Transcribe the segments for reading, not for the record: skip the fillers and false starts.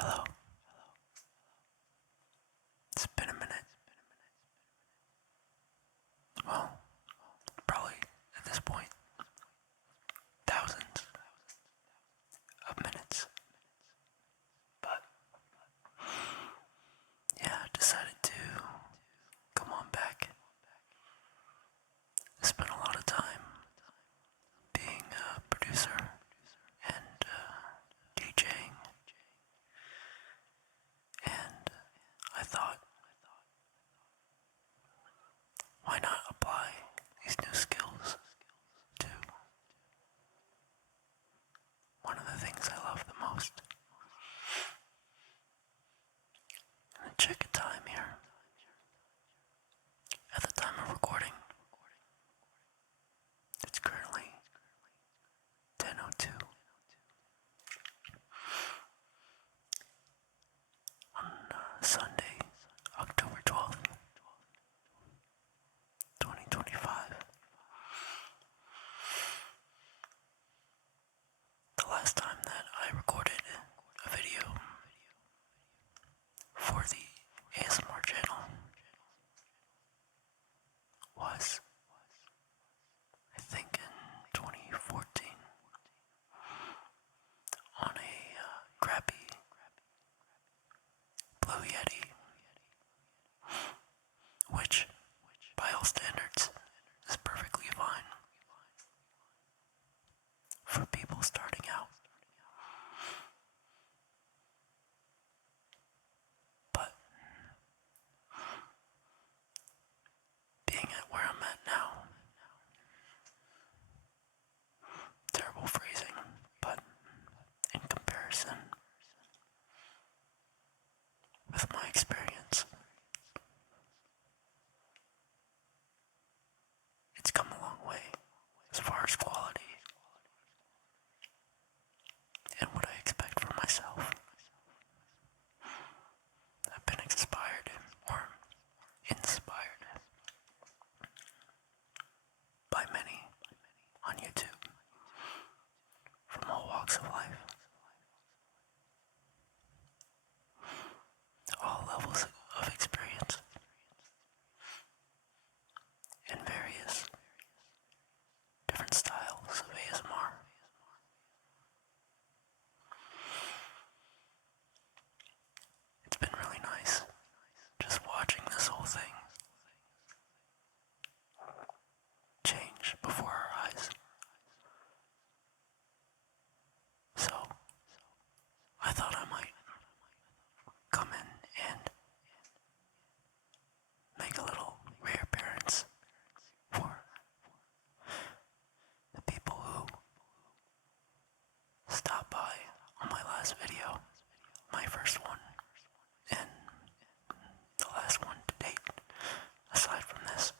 Hello. It's been a minute. Well, probably at this point, thousands of minutes. But yeah, I decided to come on back. I spent a lot of time being a producer and DJing, and I thought, why not apply these new skills to one of the things I love the most? And check a time here. At the time of recording, it's currently 10:02 on Sunday, October 12th, 2025. The last time that I recorded a video for the ASMR channel was, I think, in 2014 on a crappy Blue Yeti, which, by all standards, is perfectly fine for people starting out. But being at where I'm at now, terrible phrasing, but in comparison with my experience, it's come a long way as far as quality and what I expect from myself. I've been inspired by many on YouTube from all walks of life, all levels of experience, and various different styles of ASMR. It's been really nice just watching this whole thing change before our eyes. So, I thought I might come in and make a little reappearance for the people who stopped by on my last video, my first one, and the last one to date, aside from this.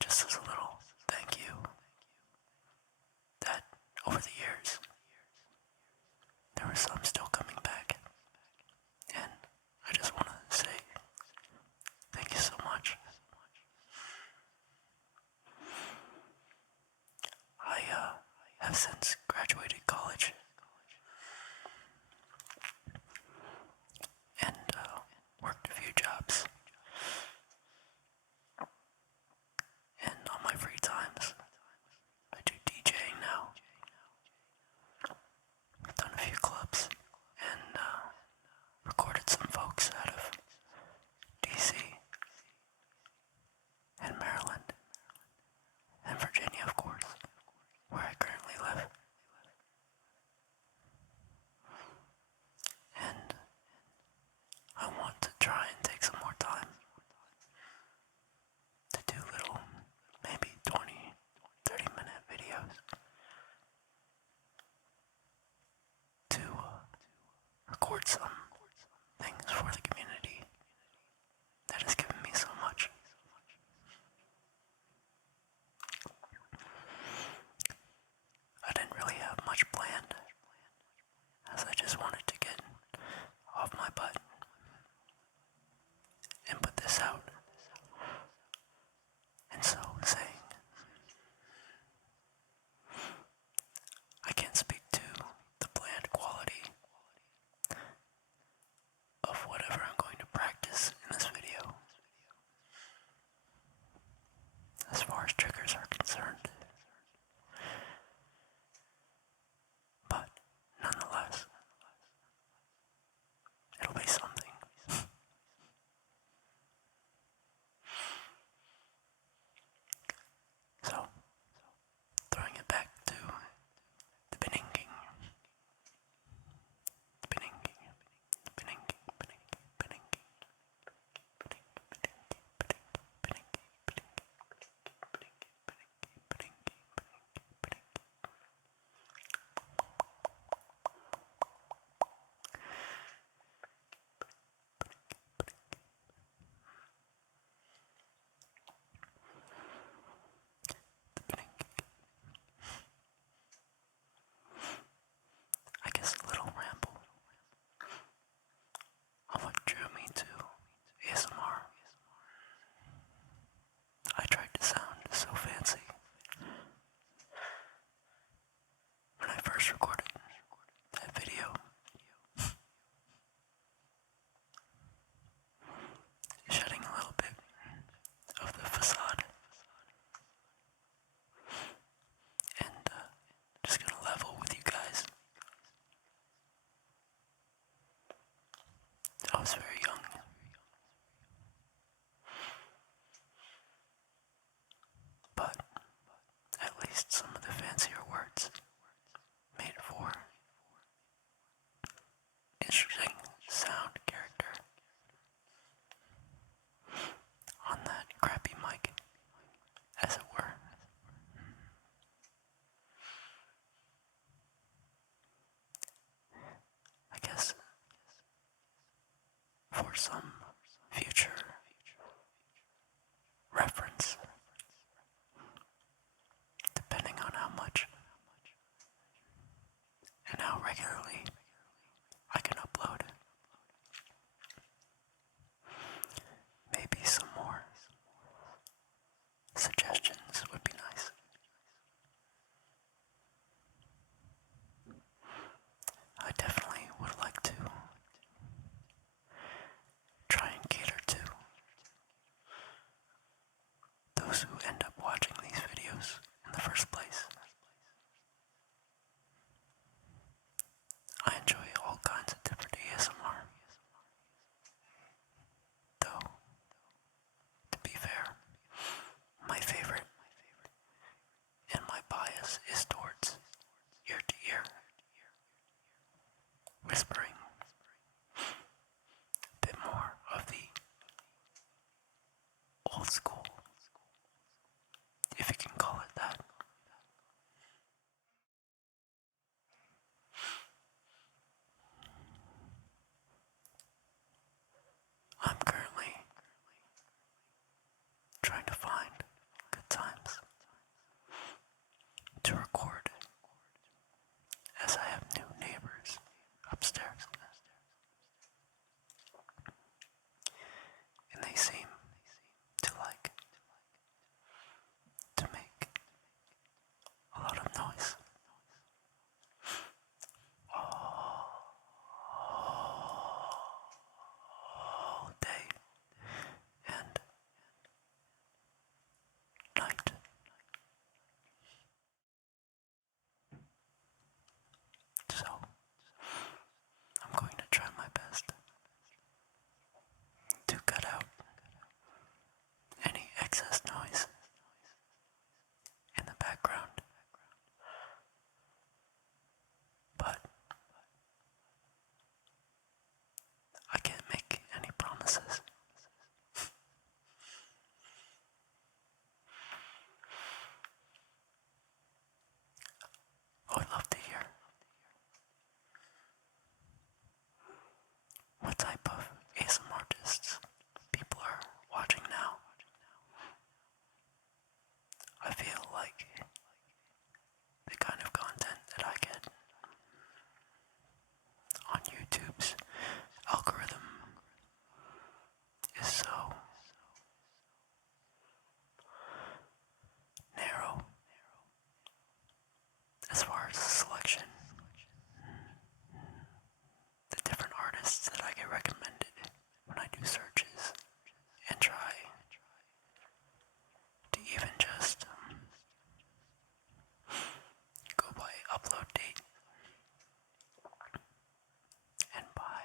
Just as a little thank you that over the years there were some still coming back, and I just want to say thank you so much. I have since graduated college and worked a few jobs, and on my free times I do DJing now. I've done a few clubs and recorded some folks out of DC and Maryland and Virginia, of course, where I currently live. some future reference, depending on how much and how regularly I can upload. Maybe some more suggestions would be nice. I definitely would like to try and cater to those who end up watching these videos in the first place. I enjoy all kinds of different ASMR, though, to be fair, my favorite and my bias is towards ear to ear whispering, a bit more of the old school, if you can call it that. I'm currently trying to find good times to record, as I have new neighbors upstairs, and they seem to like to make a lot of noise all day and night. So, I'm going to try my best to cut out any excess noise in the background, but I can't make any promises. I would love to hear what type of ASMR artists people are watching now. I feel like the kind of content that I get on YouTube's algorithm is so narrow as far as the selection, the different artists that I get recommended when I do searches, and try to even just go by upload date and by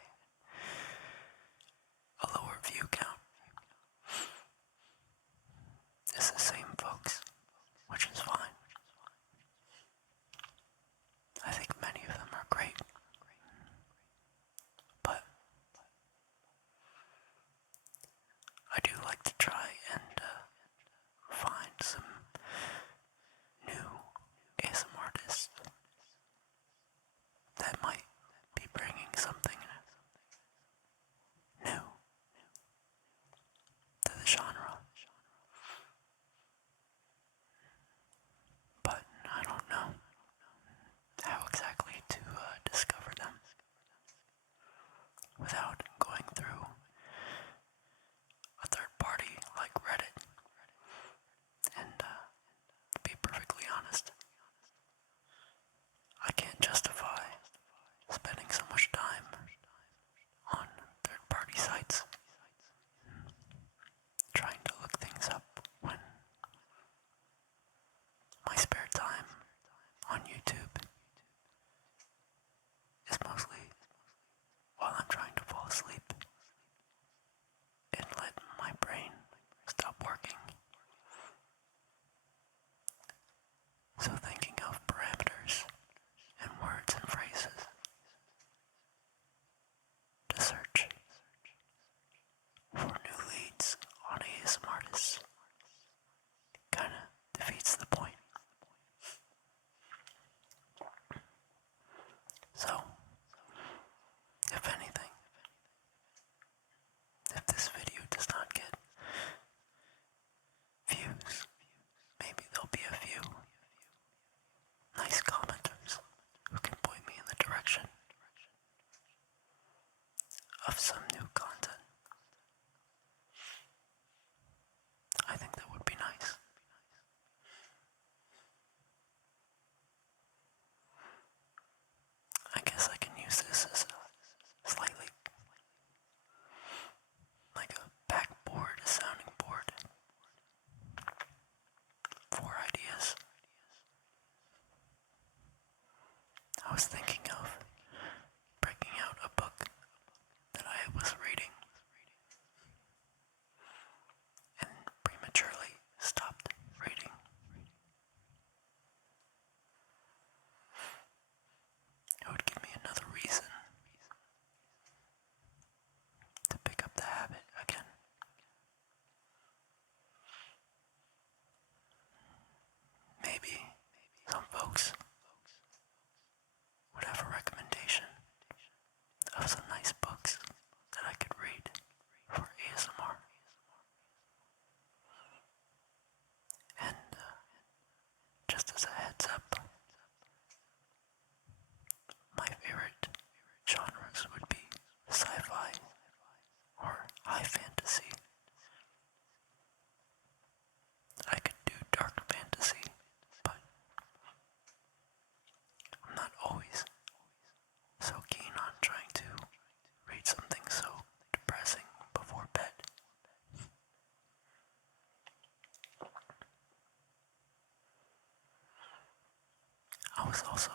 a lower view count. It's the same folks, which is fine. I think many of them are great, but I do like to try and find some new ASMR artists that might be bringing something new to the genre. But I don't know how exactly to discover them without going through a third party like Reddit. And to be perfectly honest, I can't justify spending so much time on third party sites trying to look things up when my spare time on YouTube is mostly while I'm trying to fall asleep and let my brain stop working. So thinking of parameters and words and phrases to search for new leads on ASMR artists kinda defeats the point. So, if anything, of some new content. I think that would be nice. I guess I can use this as a slightly like a backboard, a sounding board for ideas. I was thinking of breaking out a book that I was reading and prematurely stopped reading. It would give me another reason to pick up the habit again. Maybe some folks would have a recommendation of some nice books that I could read for ASMR. And just as a heads up, my favorite genres would be sci-fi or high fantasy. I could do dark fantasy, but I'm not always so keen on trying to read something so depressing before bed. I was also